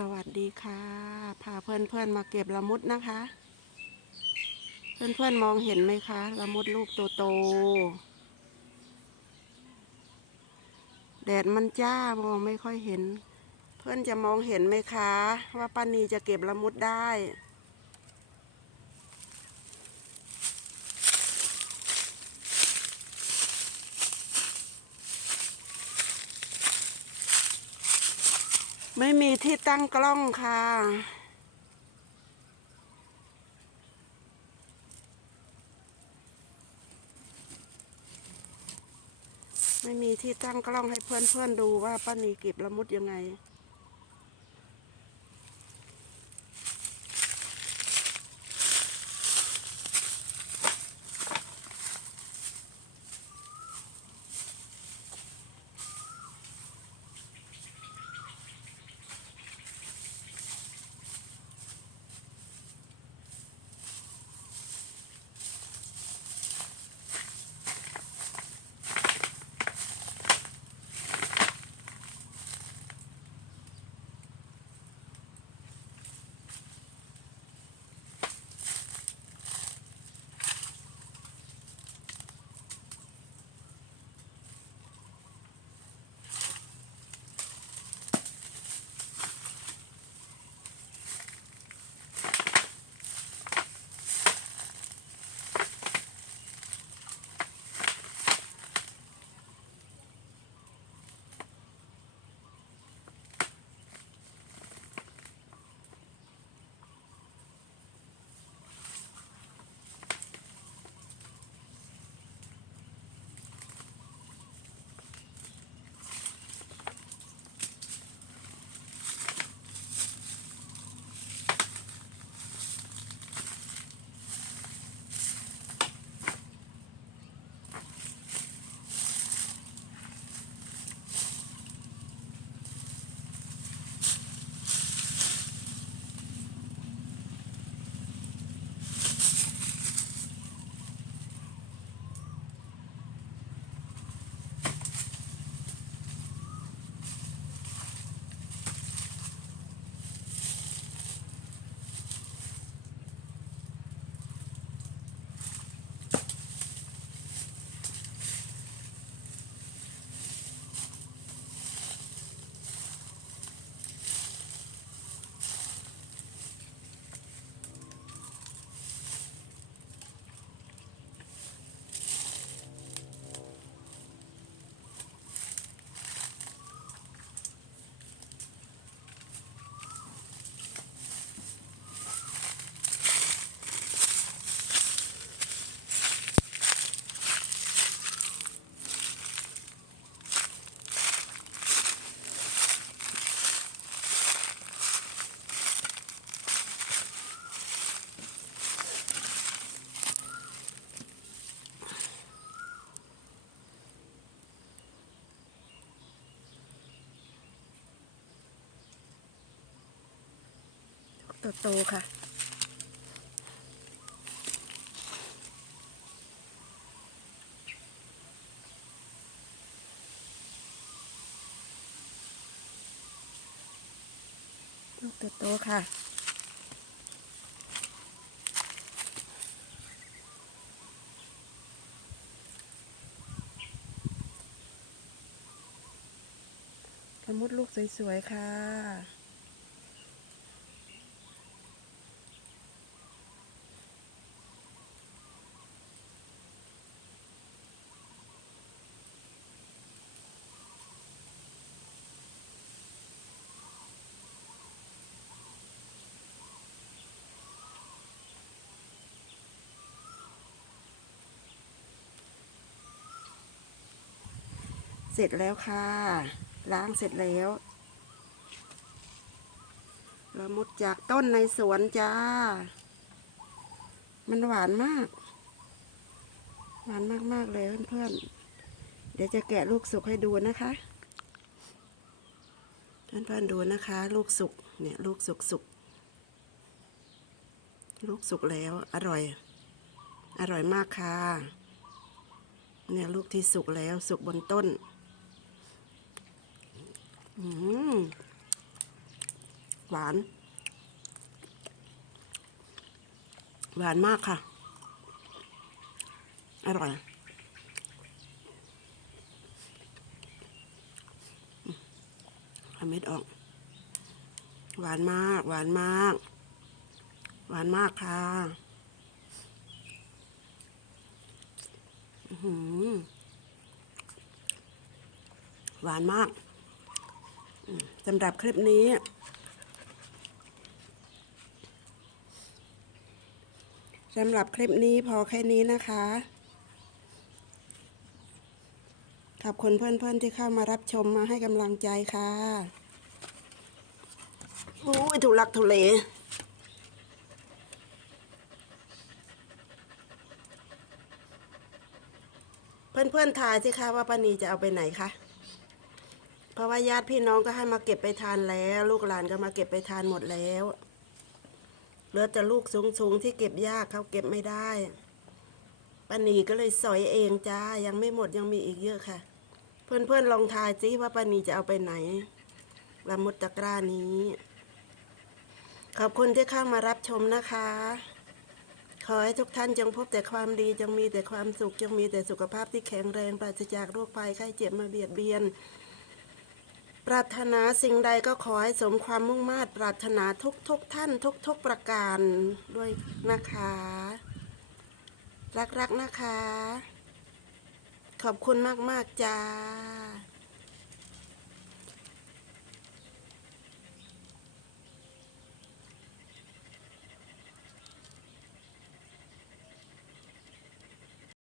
สวัสดีค่ะ พาเพื่อนเพื่อนมาเก็บละมุดนะคะ เพื่อนเพื่อนมองเห็นไหมคะละมุดลูกโตๆแดดมันจ้ามองไม่ค่อยเห็น เพื่อนจะมองเห็นไหมคะ ว่าป้านีจะเก็บละมุดได้ ไม่มีที่ตั้งกล้องค่ะ ไม่มีที่ตั้งกล้องให้เพื่อนๆดูว่าป้านีเก็บละมุดยังไง โตๆค่ะ ลูกโตๆค่ะละมุดลูกสวยๆ ค่ะ เสร็จแล้วค่ะ ล้างเสร็จแล้วละมุดจากต้นในสวนจ้า มันหวานมาก หวานมากๆเลยเพื่อนๆ เดี๋ยวจะแกะลูกสุกให้ดูนะคะเพื่อนๆดูนะคะ ลูกสุกเนี่ยลูกสุกสุกลูกสุกแล้วอร่อย อร่อยมากค่ะ เนี่ยลูกที่สุกแล้วสุกบนต้น หวาน หวานมากค่ะ อร่อยเอาเม็ดออก หวานมาก หวานมาก หวานมากค่ะหวานมาก สำหรับคลิปนี้ สำหรับคลิปนี้พอแค่นี้นะคะ ขอบคุณเพื่อนๆที่เข้ามารับชมมาให้กำลังใจค่ะโอ้ยทุลักทุเลเพื่อนๆทายสิคะว่าป้านีจะเอาไปไหนคะ เพราะว่าญาติพี่น้องก็ให้มาเก็บไปทานแล้ว ลูกหลานก็มาเก็บไปทานหมดแล้วเหลือแต่ลูกสูงๆที่เก็บยากเขาเก็บไม่ได้ป้านีก็เลยสอยเองจ้ายังไม่หมดยังมีอีกเยอะค่ะ เพื่อนๆลองทายสิว่าป้านีจะเอาไปไหนละมุดตะกร้านี้ ขอบคุณที่เข้ามารับชมนะคะ ขอให้ทุกท่านจงพบแต่ความดีจงมีแต่ความสุขจงมีแต่สุขภาพที่แข็งแรงปราศจากโรคภัยไข้เจ็บมาเบียดเบียน ปรารถนาสิ่งใดก็ขอให้สมความมุ่งมา่ปรารถนาทุกทุกท่านทุกทุกประการด้วยนะคะ รักๆนะคะ ขอบคุณมาก ๆ จ้า